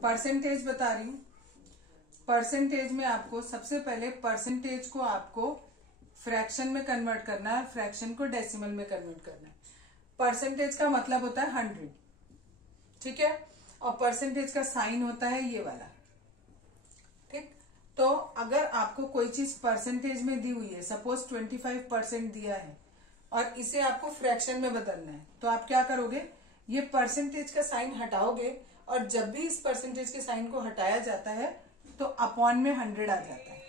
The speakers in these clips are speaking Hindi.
परसेंटेज बता रही हूँ। परसेंटेज में आपको सबसे पहले परसेंटेज को आपको फ्रैक्शन में कन्वर्ट करना है, फ्रैक्शन को डेसिमल में कन्वर्ट करना है। परसेंटेज का मतलब होता है 100, ठीक है, और परसेंटेज का साइन होता है ये वाला, ठीक। तो अगर आपको कोई चीज परसेंटेज में दी हुई है, सपोज 25% दिया है और इसे आपको फ्रैक्शन में बदलना है, तो आप क्या करोगे, ये परसेंटेज का साइन हटाओगे और जब भी इस परसेंटेज के साइन को हटाया जाता है तो अपॉन में 100 आ जाता है,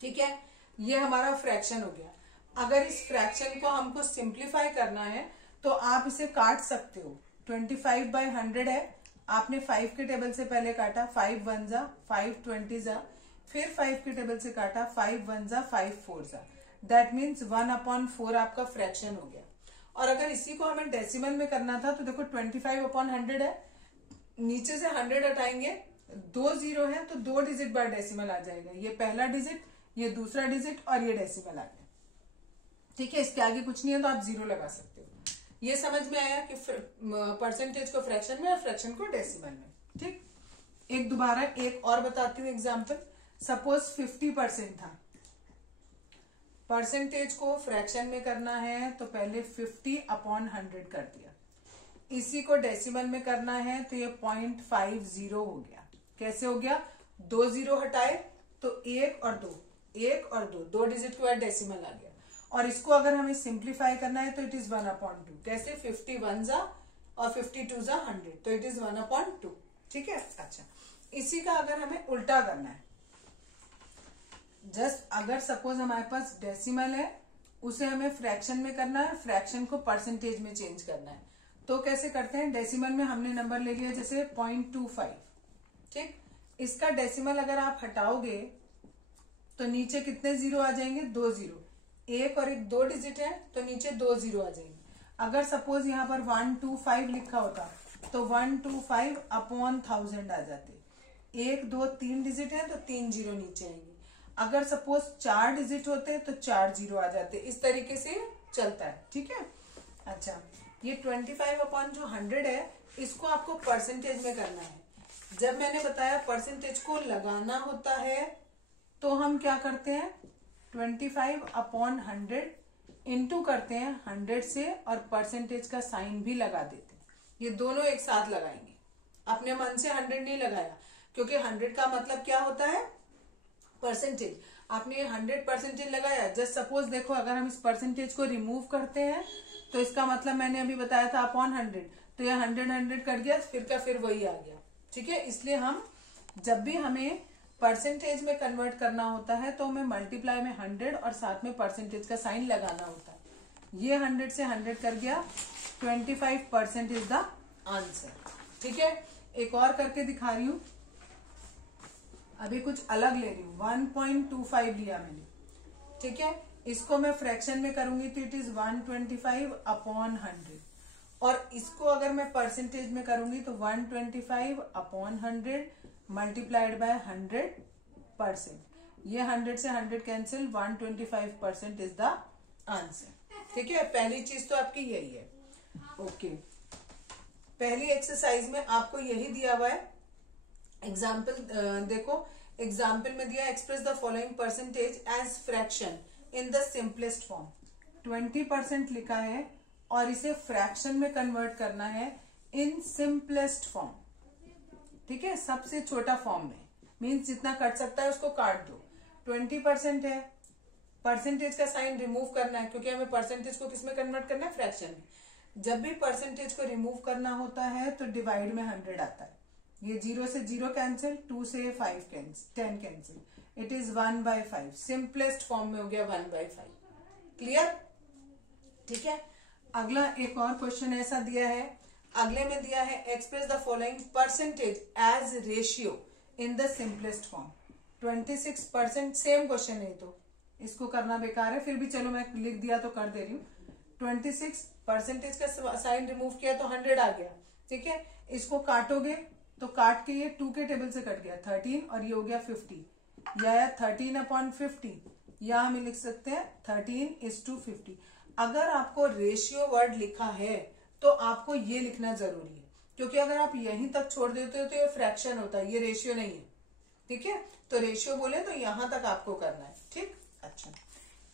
ठीक है। ये हमारा फ्रैक्शन हो गया। अगर इस फ्रैक्शन को हमको सिंप्लीफाई करना है तो आप इसे काट सकते हो। 25/100 है, आपने 5 के टेबल से पहले काटा, 5 1 जा 5 20 जा, फिर 5 के टेबल से काटा, 5 1 जा 5 4 जा, दैट मीन्स 1/4 आपका फ्रैक्शन हो गया। और अगर इसी को हमें डेसिमल में करना था तो देखो 25/100 है, नीचे से 100 हटाएंगे, 2 जीरो है तो 2 डिजिट बार डेसिमल आ जाएगा, ये पहला डिजिट, ये दूसरा डिजिट और ये डेसिमल आ गया, ठीक है। इसके आगे कुछ नहीं है तो आप 0 लगा सकते हो। ये समझ में आया कि परसेंटेज को फ्रैक्शन में और फ्रैक्शन को डेसिमल में, ठीक। एक दोबारा एक और बताती हूँ एग्जांपल। सपोज 50% था, परसेंटेज को फ्रैक्शन में करना है तो पहले 50/100 कर दिया, इसी को डेसिमल में करना है तो ये 0.50 हो गया। कैसे हो गया, 2 जीरो हटाए तो 1 और 2 2 डिजिट के बाद डेसिमल आ गया। और इसको अगर हमें सिंप्लीफाई करना है तो इट इज 1/2। कैसे, 51 जा और 52 जा 100, तो इट इज 1/2, ठीक है। अच्छा, इसी का अगर हमें उल्टा करना है, जस्ट अगर सपोज हमारे पास डेसिमल है, उसे हमें फ्रैक्शन में करना है, फ्रैक्शन को परसेंटेज में चेंज करना है, तो कैसे करते हैं। डेसिमल में हमने नंबर ले लिया जैसे 0.25, ठीक। इसका डेसिमल अगर आप हटाओगे तो नीचे कितने जीरो आ जाएंगे, 2 जीरो, एक और एक 2 डिजिट है तो नीचे 2 जीरो आ जाएंगे। अगर सपोज यहाँ पर 125 लिखा होता तो 125/1000 आ जाते, 1 2 3 डिजिट है तो 3 जीरो नीचे आएंगे। अगर सपोज 4 डिजिट होते तो 4 जीरो आ जाते। इस तरीके से चलता है, ठीक है। अच्छा, ये 25/100 है, इसको आपको परसेंटेज में करना है। जब मैंने बताया परसेंटेज को लगाना होता है तो हम क्या करते हैं, 25/100 इंटू करते हैं 100 से और परसेंटेज का साइन भी लगा देते हैं। ये दोनों एक साथ लगाएंगे, अपने मन से 100 नहीं लगाया, क्योंकि 100 का मतलब क्या होता है, परसेंटेज। आपने 100% लगाया। जस्ट सपोज देखो, अगर हम इस परसेंटेज को रिमूव करते हैं तो इसका मतलब मैंने अभी बताया था अपॉन 100, तो ये 100 कट गया, फिर का फिर वही आ गया, ठीक है। इसलिए हम जब भी हमें परसेंटेज में कन्वर्ट करना होता है तो हमें मल्टीप्लाई में 100 और साथ में परसेंटेज का साइन लगाना होता है। ये 100 से 100 कर गया, 25% इज द आंसर, ठीक है। एक और करके दिखा रही हूं, अभी कुछ अलग ले रही हूं। 1.25 लिया मैंने, ठीक है। इसको मैं फ्रैक्शन में करूंगी तो इट इज 125/100, और इसको अगर मैं परसेंटेज में करूंगी तो 125/100 मल्टीप्लाइड बाय 100%। ये 100 से 100 कैंसिल, 125% इज द आंसर, ठीक है। पहली चीज तो आपकी यही है, ओके। पहली एक्सरसाइज में आपको यही दिया हुआ है। एग्जाम्पल देखो, एग्जाम्पल में दिया, express the following percentage as fraction in the simplest form. 20% लिखा है और इसे फ्रैक्शन में कन्वर्ट करना है इन सिंपलेस्ट फॉर्म, ठीक है, सबसे छोटा फॉर्म में। मीन्स जितना कट सकता है उसको काट दो। 20% है, परसेंटेज का साइन रिमूव करना है, क्योंकि हमें परसेंटेज को किसमें कन्वर्ट करना है, फ्रैक्शन में। जब भी परसेंटेज को रिमूव करना होता है तो डिवाइड में 100 आता है। ये 0 से 0 कैंसिल, 2 से 5 10 cancel, it is 1/5। Simplest form में हो गया 1/5। क्लियर, ठीक है। अगला एक और क्वेश्चन ऐसा दिया है, अगले में दिया है express the following percentage as ratio in the simplest form. 26%, same question है तो इसको करना बेकार है, फिर भी चलो मैं लिख दिया तो कर दे रही हूँ। 26% का साइन रिमूव किया तो 100 आ गया, ठीक है। इसको काटोगे तो काट के ये 2 के टेबल से कट गया 13 और ये हो गया 50, या 13/50, या हम लिख सकते हैं 13:50। अगर आपको रेशियो वर्ड लिखा है तो आपको ये लिखना जरूरी है, क्योंकि अगर आप यहीं तक छोड़ देते हो तो ये फ्रैक्शन होता है, ये रेशियो नहीं है। ठीक है, तो रेशियो बोले तो यहां तक आपको करना है। ठीक, अच्छा,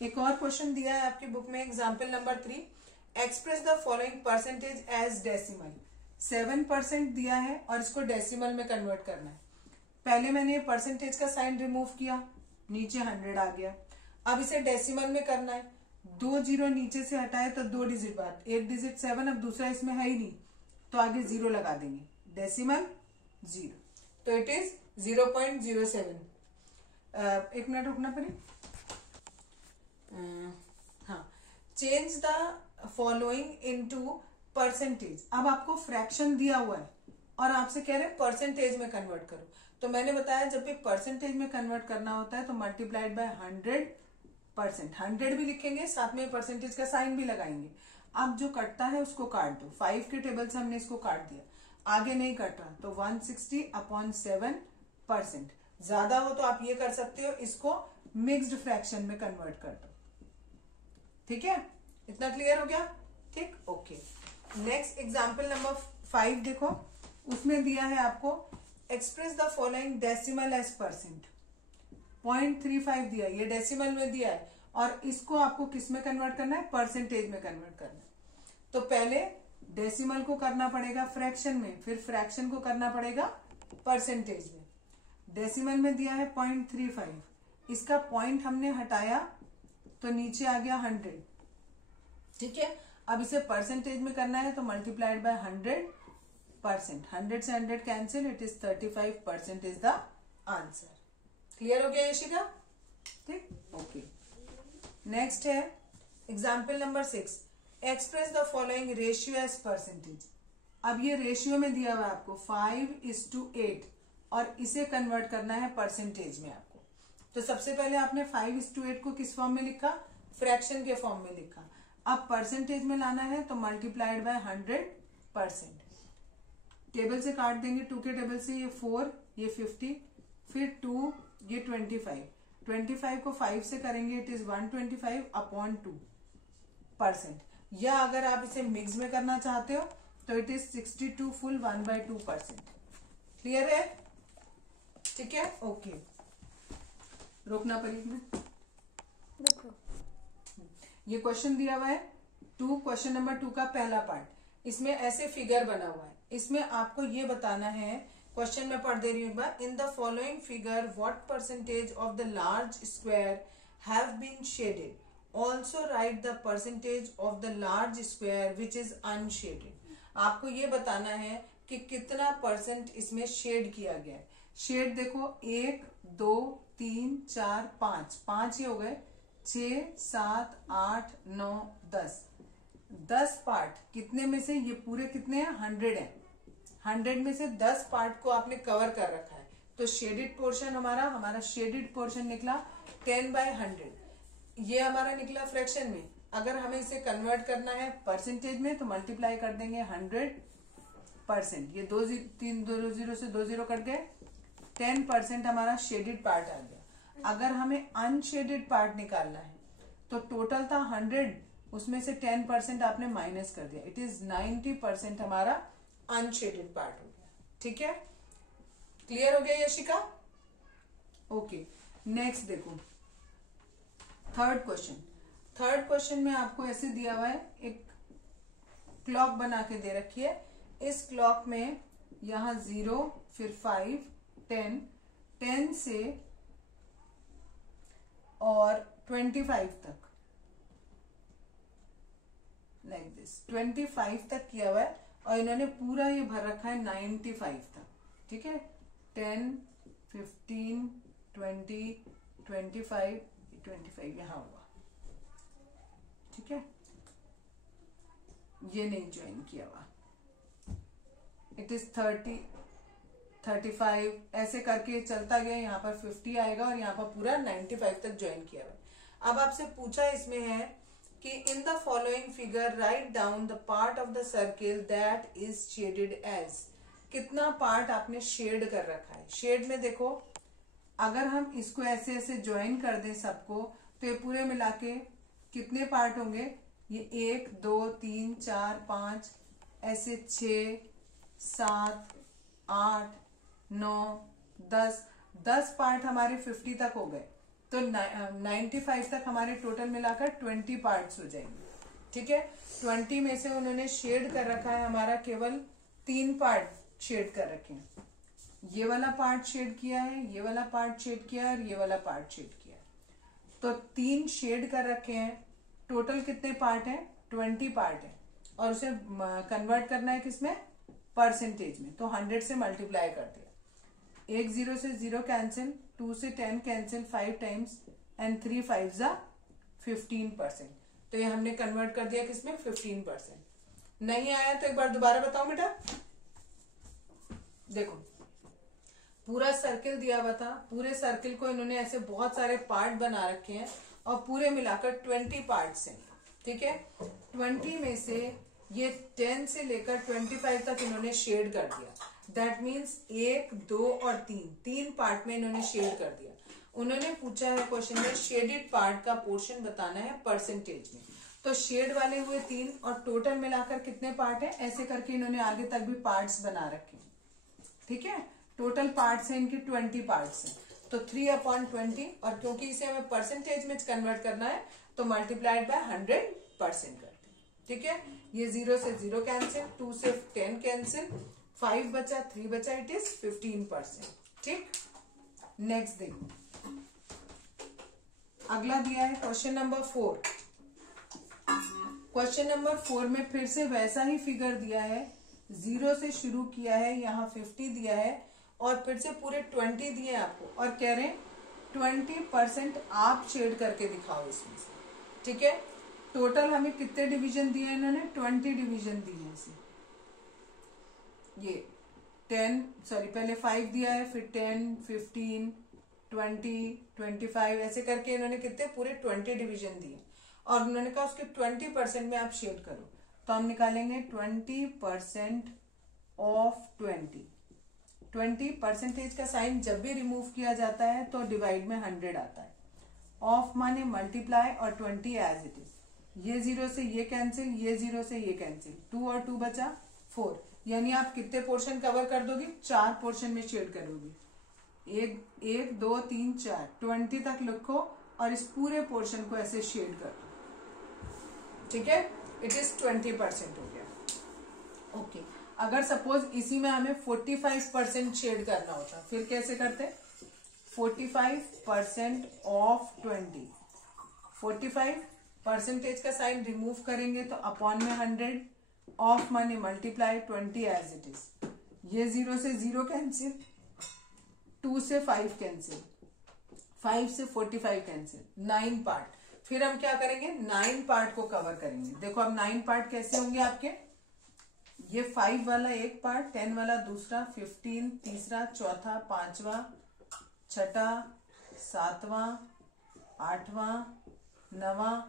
एक और क्वेश्चन दिया है आपकी बुक में, example number 3, express the following percentage as decimal. 7% दिया है और इसको डेसिमल में कन्वर्ट करना है। पहले मैंने परसेंटेज का साइन रिमूव किया, नीचे 100 आ गया। अब इसे डेसिमल में करना है, 2 जीरो नीचे से हटाए तो 2 डिजिट बाद, 1 डिजिट 7, अब दूसरा इसमें है ही नहीं तो आगे 0 लगा देंगे, डेसिमल 0, तो इट इज 0.07। एक मिनट रुकना पड़े। हाँ, change the following into percentage. अब आपको फ्रैक्शन दिया हुआ है और आपसे कह रहे हैं परसेंटेज में कन्वर्ट करो, तो मैंने बताया जब भी परसेंटेज में कन्वर्ट करना होता है तो मल्टीप्लाइड बाय 100%, 100 भी लिखेंगे, साथ में परसेंटेज का साइन भी लगाएंगे। अब जो कटता है उसको काट दो, 5 के टेबल से हमने इसको काट दिया, आगे नहीं कट रहा तो 160/7%। ज्यादा हो तो आप ये कर सकते हो, इसको मिक्स्ड फ्रैक्शन में कन्वर्ट कर दो। ठीक है, इतना क्लियर हो गया? ठीक, ओके। नेक्स्ट एग्जाम्पल नंबर 5 देखो, उसमें दिया है आपको express the following decimal as percent. 0.35 दिया, ये डेसिमल में दिया है और इसको आपको किस में कन्वर्ट करना है? परसेंटेज में कन्वर्ट करना है। तो पहले डेसिमल को करना पड़ेगा फ्रैक्शन में, फिर फ्रैक्शन को करना पड़ेगा परसेंटेज में। डेसिमल में दिया है 0.35, इसका पॉइंट हमने हटाया तो नीचे आ गया 100। ठीक है, अब इसे परसेंटेज में करना है तो मल्टीप्लाइड बाय 100%, 100 से 100 cancel, it is 35% is the answer. Clear हो गया यशिका? ठीक, ओके। नेक्स्ट है example number 6, express the following ratio as percentage. अब ये रेशियो में दिया हुआ है आपको 5:8 और इसे कन्वर्ट करना है परसेंटेज में आपको। तो सबसे पहले आपने 5:8 को किस फॉर्म में लिखा? फ्रैक्शन के फॉर्म में लिखा। अब परसेंटेज में लाना है तो मल्टीप्लाइड बाय 100%, टेबल से काट देंगे, 2 के टेबल से ये 4, ये 50, फिर 2, ये 25, 25 को 5 से करेंगे, इट इज 125/2%। या अगर आप इसे मिक्स में करना चाहते हो तो इट इज 62 फुल 1/2%। क्लियर है? ठीक है, ओके। रोकना पड़ेगा, ये क्वेश्चन दिया हुआ है क्वेश्चन नंबर 2 का पहला पार्ट, इसमें ऐसे फिगर बना हुआ है, इसमें आपको ये बताना है, क्वेश्चन में पढ़ दे रही हूं एक बार। In the following figure what percentage of the large square have been shaded, also write the percentage of the large square which is unshaded. आपको ये बताना है कि कितना परसेंट इसमें शेड किया गया है। शेड देखो, 1 2 3 4 5 ये हो गए, 6 7 8 9 10 पार्ट। कितने में से? ये पूरे कितने हैं? 100 है। 100 में से 10 पार्ट को आपने कवर कर रखा है, तो शेडेड पोर्शन हमारा शेडेड पोर्शन निकला 10/100। ये हमारा निकला फ्रैक्शन में। अगर हमें इसे कन्वर्ट करना है परसेंटेज में तो मल्टीप्लाई कर देंगे 100%। ये 2 0 से 2 0 कट गए, 10% हमारा शेडेड पार्ट आ गया। अगर हमें अनशेडेड पार्ट निकालना है तो टोटल था 100, उसमें से 10% आपने माइनस कर दिया, इट इज 90% हमारा अनशेडेड पार्ट हो गया। ठीक है, क्लियर हो गया यशिका? ओके, नेक्स्ट देखो थर्ड क्वेश्चन में आपको ऐसे दिया हुआ है, एक क्लॉक बना के दे रखी है। इस क्लॉक में यहां 0, फिर 5, 10 से और 25 तक, लाइक दिस 25 तक किया हुआ है और इन्होंने पूरा ये भर रखा है 95 तक। ठीक है, 10 15 20 25 यहां हुआ। ठीक है, ये नहीं ज्वाइन किया हुआ, इट इज 30 35 ऐसे करके चलता गया, यहाँ पर 50 आएगा और यहाँ पर पूरा 95 तक ज्वाइन किया हुआ। अब आपसे पूछा इसमें है कि in the following figure write down the part of the circle that is shaded as. कितना पार्ट आपने शेड कर रखा है? शेड में देखो, अगर हम इसको ऐसे ऐसे ज्वाइन कर दें सबको तो ये पूरे मिला के कितने पार्ट होंगे? ये 1 2 3 4 5 ऐसे 6 7, 8, 9, 10 पार्ट हमारे 50 तक हो गए, तो 95 तक हमारे टोटल मिलाकर 20 पार्ट्स हो जाएंगे। ठीक है, 20 में से उन्होंने शेड कर रखा है हमारा केवल 3 पार्ट शेड कर रखे हैं। ये वाला पार्ट शेड किया है, ये वाला पार्ट शेड किया है और ये वाला पार्ट शेड किया है। तो 3 शेड कर रखे हैं। टोटल कितने पार्ट हैं? 20 पार्ट है, और उसे कन्वर्ट करना है किसमें? परसेंटेज में। तो 100 से मल्टीप्लाई कर दिया। 1 0 से 0 कैंसिल, 2 से 10 कैंसिल 5 टाइम्स, एंड 3 5 जा 15%। तो ये हमने कन्वर्ट कर दिया किसमें? 15%। नहीं आया तो एक बार दोबारा बताओ बेटा। देखो, पूरा सर्किल दिया हुआ था, पूरे सर्किल को इन्होंने ऐसे बहुत सारे पार्ट बना रखे हैं और पूरे मिलाकर 20 पार्ट्स हैं। ठीक है, 20 में से ये 10 से लेकर 25 तक इन्होंने शेड कर दिया। दैट मीन्स 1, 2 और 3 पार्ट में इन्होंने शेड कर दिया। उन्होंने पूछा है क्वेश्चन में शेडेड पार्ट का पोर्शन बताना है परसेंटेज में। तो शेड वाले हुए 3 और टोटल मिलाकर कितने पार्ट है, ऐसे करके इन्होंने आगे तक भी पार्ट्स बना रखे। ठीक है, टोटल पार्ट्स हैं इनके 20 पार्ट्स हैं। तो 3/20, और क्योंकि इसे हमें परसेंटेज में कन्वर्ट करना है तो मल्टीप्लाइड बाय 100% करते हैं। ठीक है, ये 0 से 0 कैंसिल, 2 से 10 कैंसिल, 5 बचा, 3 बचा, इट इज 15%। ठीक, नेक्स्ट देखो, अगला दिया है क्वेश्चन नंबर 4। क्वेश्चन नंबर 4 में फिर से वैसा ही फिगर दिया है, 0 से शुरू किया है, यहाँ 50 दिया है और फिर से पूरे 20 दिए हैं आपको, और कह रहे हैं 20% आप शेड करके दिखाओ इसमें से। ठीक है, टोटल हमें कितने डिवीजन दिए हैं इन्होंने? 20 डिवीजन दिए हैं इसे। ये 5 दिया है, फिर 10, 15, 20, 25 ऐसे करके इन्होंने कितने? पूरे 20 डिवीजन दिए, और उन्होंने कहा उसके 20% में आप शेड करो। तो हम निकालेंगे 20% ऑफ 20 परसेंटेज का साइन जब भी रिमूव किया जाता है तो डिवाइड में 100 आता है। ऑफ माने मल्टीप्लाई और 20 एज इट इज। ये 0 से ये कैंसिल, ये 0 से ये कैंसिल, 2 और 2 बचा 4। यानी आप कितने पोर्शन कवर कर दोगे? 4 पोर्शन में शेड करोगे। 1 2 3 4 20 तक लिखो और इस पूरे पोर्शन को ऐसे शेड कर दो। ठीक है, इट इज 20% हो गया। ओके, अगर सपोज इसी में हमें 45% शेड करना होता फिर कैसे करते? 45% ऑफ 20, 45 परसेंटेज का साइन रिमूव करेंगे तो अपॉन में 100, ऑफ माने मल्टीप्लाई 20 एज इट इज। ये 0 से 0 कैंसिल, 2 से 5 कैंसिल, 5 से 45 कैंसिल, 9 पार्ट। फिर हम क्या करेंगे? 9 पार्ट को कवर करेंगे। देखो अब 9 पार्ट कैसे होंगे आपके? ये 5 वाला एक पार्ट, 10 वाला दूसरा, 15 तीसरा, चौथा, 5वां, 6वां, 7वां, 8वां, 9वां,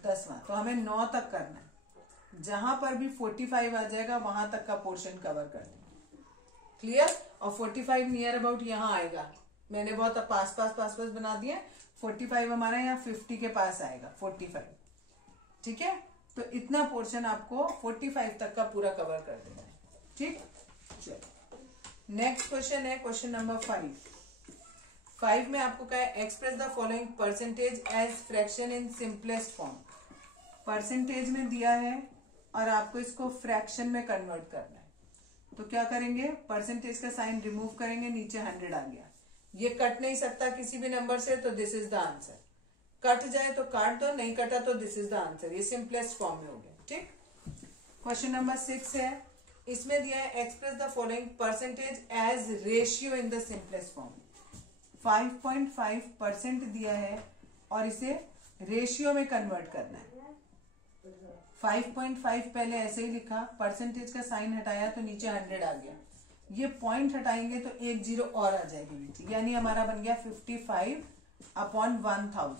10वां। तो हमें 9 तक करना है। जहां पर भी 45 आ जाएगा वहां तक का पोर्शन कवर कर देंगे। क्लियर? और 45 नियर अबाउट यहाँ आएगा। मैंने बहुत पास बना दिया। 45 हमारा यहाँ 50 के पास आएगा, 45। ठीक है, तो इतना पोर्शन आपको 45 तक का पूरा कवर कर देना है। ठीक, चलो नेक्स्ट क्वेश्चन है क्वेश्चन नंबर 5 में आपको क्या है? Express the following percentage as fraction in simplest form. Percentage में दिया है और आपको इसको फ्रैक्शन में कन्वर्ट करना है। तो क्या करेंगे? परसेंटेज का साइन रिमूव करेंगे, नीचे 100 आ गया। ये कट नहीं सकता किसी भी नंबर से, तो this is the answer. Cut जाए तो काट दो, नहीं कटा तो दिस इज द आंसर। ये सिंपलेस्ट फॉर्म में हो गया। ठीक, क्वेश्चन नंबर 6 है। इसमें दिया है express the following percentage as ratio in the simplest form. 5.5% दिया है और इसे रेशियो में कन्वर्ट करना है। 5.5 पहले ऐसे ही लिखा, परसेंटेज का साइन हटाया तो नीचे 100 आ गया। ये पॉइंट हटाएंगे तो 1 0 और आ जाएगी नीचे, यानी हमारा बन गया 55/1000।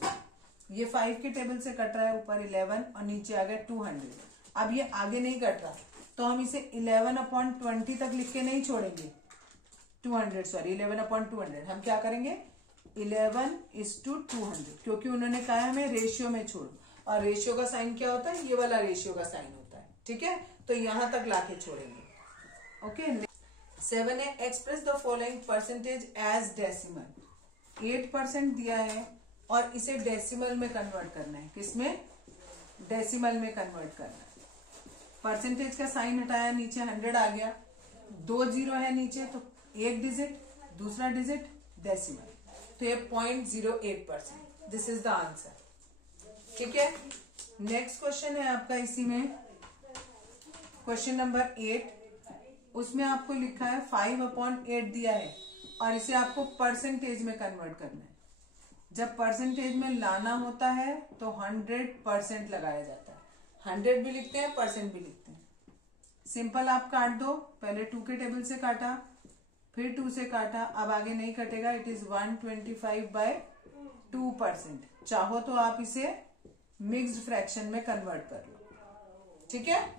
ये 5 के टेबल से कट रहा है, ऊपर 11 और नीचे आ गया 200। अब ये आगे नहीं कट रहा तो हम इसे 11/20 तक लिख के नहीं छोड़ेंगे। 11/200 हम क्या करेंगे? 11:200, क्योंकि उन्होंने कहा है हमें रेशियो में छोड़ो, और रेशियो का साइन क्या होता है? ये वाला रेशियो का साइन होता है। ठीक है, तो यहां तक लाके छोड़ेंगे। ओके 7 है express the following percentage as decimal. 8% दिया है और इसे डेसिमल में कन्वर्ट करना है। किसमें? डेसिमल में कन्वर्ट करना है। परसेंटेज का साइन हटाया, नीचे 100 आ गया, 2 जीरो है नीचे, तो एक डिजिट, दूसरा डिजिट डेसिमल, तो ये 0.08%। This is the answer. ठीक है, नेक्स्ट क्वेश्चन है आपका इसी में, क्वेश्चन नंबर 8। उसमें आपको लिखा है 5/8 दिया है और इसे आपको परसेंटेज में कन्वर्ट करना है। जब परसेंटेज में लाना होता है तो 100% लगाया जाता है। 100 भी लिखते हैं, परसेंट भी लिखते हैं। सिंपल आप काट दो, पहले 2 के टेबल से काटा, फिर 2 से काटा, अब आगे नहीं कटेगा। It is 125/2%। चाहो तो आप इसे मिक्स्ड फ्रैक्शन में कन्वर्ट कर लो। ठीक है,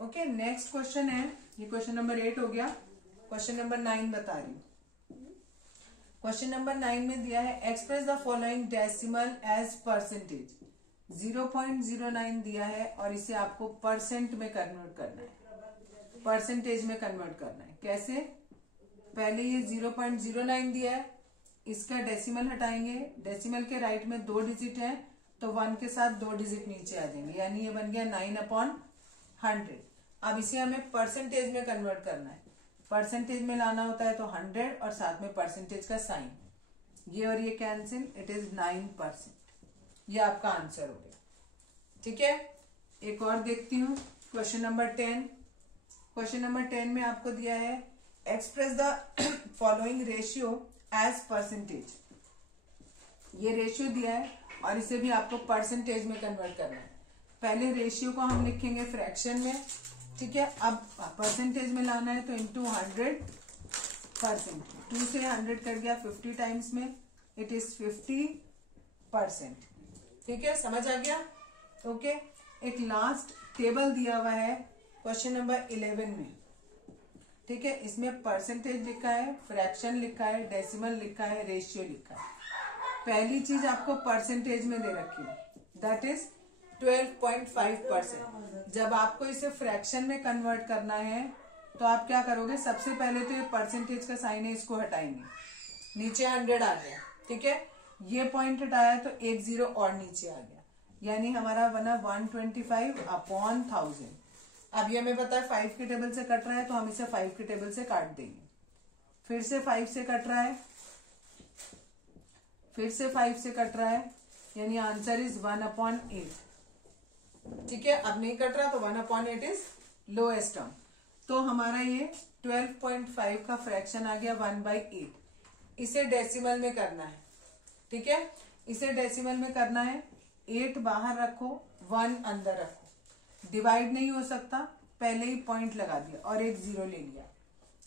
ओके। नेक्स्ट क्वेश्चन है, ये क्वेश्चन नंबर 8 हो गया। क्वेश्चन नंबर 9 बता रही हूँ। क्वेश्चन नंबर 9 में दिया है express the following decimal as percentage. 0.09 दिया है और इसे आपको परसेंट में कन्वर्ट करना है, परसेंटेज में कन्वर्ट करना है। कैसे? पहले ये 0.09 दिया है, इसका डेसिमल हटाएंगे, डेसिमल के राइट में 2 डिजिट है तो 1 के साथ 2 डिजिट नीचे आ जाएंगे, यानी ये बन गया 9/100। अब इसे हमें परसेंटेज में कन्वर्ट करना है। परसेंटेज में लाना होता है तो 100 और साथ में परसेंटेज का साइन, ये और ये कैंसिल, इट इज 9%। ये आपका आंसर हो गया। ठीक है, एक और देखती हूँ, क्वेश्चन नंबर 10। क्वेश्चन नंबर 10 में आपको दिया है express the following ratio as percentage. ये रेशियो दिया है और इसे भी आपको परसेंटेज में कन्वर्ट करना है। पहले रेशियो को हम लिखेंगे फ्रैक्शन में। ठीक है, अब परसेंटेज में लाना है तो इंटू 100%। 2 से 100 कट गया 50 टाइम्स में, इट इज 50%। ठीक है, समझ आ गया? ओके। एक लास्ट टेबल दिया हुआ है क्वेश्चन नंबर 11 में। ठीक है, इसमें परसेंटेज लिखा है, फ्रैक्शन लिखा है, डेसिमल लिखा है, रेशियो लिखा है। पहली चीज आपको परसेंटेज में दे रखी है, दैट इज 12.5%। जब आपको इसे फ्रैक्शन में कन्वर्ट करना है तो आप क्या करोगे? सबसे पहले तो ये परसेंटेज का साइन है, इसको हटाएंगे, नीचे 100 आ गया। ठीक है, ये पॉइंट हटाया तो 1 0 और नीचे आ गया, यानी हमारा बना 125/1000। अब ये हमें पता है 5 के टेबल से कट रहा है तो हम इसे 5 के टेबल से काट देंगे। फिर से 5 से कट रहा है, फिर से 5 से कट रहा है, यानी आंसर इज 1/8। ठीक है, अब नहीं कट रहा तो 1/8 इज लोएस्ट टर्म। तो हमारा ये 12.5 का फ्रैक्शन आ गया 1/8। इसे डेसिमल में करना है। ठीक है, इसे डेसिमल में करना है। 8 बाहर रखो, 1 अंदर रखो। डिवाइड नहीं हो सकता, पहले ही पॉइंट लगा दिया और एक 0 ले लिया।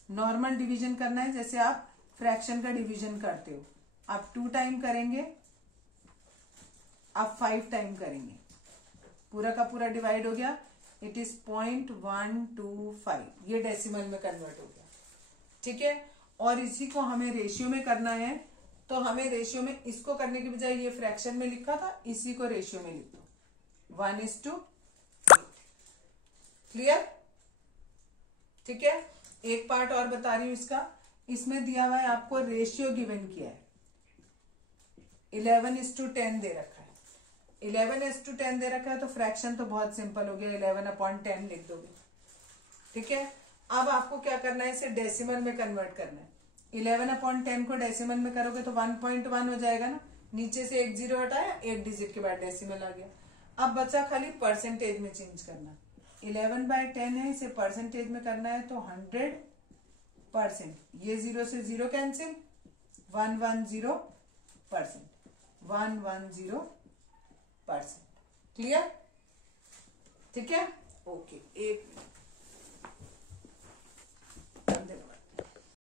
नॉर्मल डिवीजन करना है, जैसे आप फ्रैक्शन का डिवीजन करते हो। आप 2 टाइम करेंगे, आप 5 टाइम करेंगे, पूरा का पूरा डिवाइड हो गया, इट इज 0.125। ये डेसिमल में कन्वर्ट हो गया। ठीक है, और इसी को हमें रेशियो में करना है, तो हमें रेशियो में इसको करने की बजाय ये फ्रैक्शन में लिखा था, इसी को रेशियो में लिख दो, 1:8। क्लियर? ठीक है, एक पार्ट और बता रही हूं इसका। इसमें दिया हुआ है आपको रेशियो गिवन किया है, 11:10 दे रखा है। 11:10 दे रखा है तो फ्रैक्शन तो बहुत सिंपल हो गया, 11/10 लिख दोगे। ठीक है, अब आपको क्या करना है? इसे डेसिमल में कन्वर्ट करना है। 11/10 को डेसिमल में करोगे तो 1.1 हो जाएगा ना, नीचे से 1 0 हटाया, एक डिजिट के बाद डेसिमल आ गया। अब बचा खाली परसेंटेज में चेंज करना। 11/10 है, इसे परसेंटेज में करना है तो 100%। ये 0 से 0 कैंसिल, 110%, 110%। क्लियर? ठीक है, ओके। एक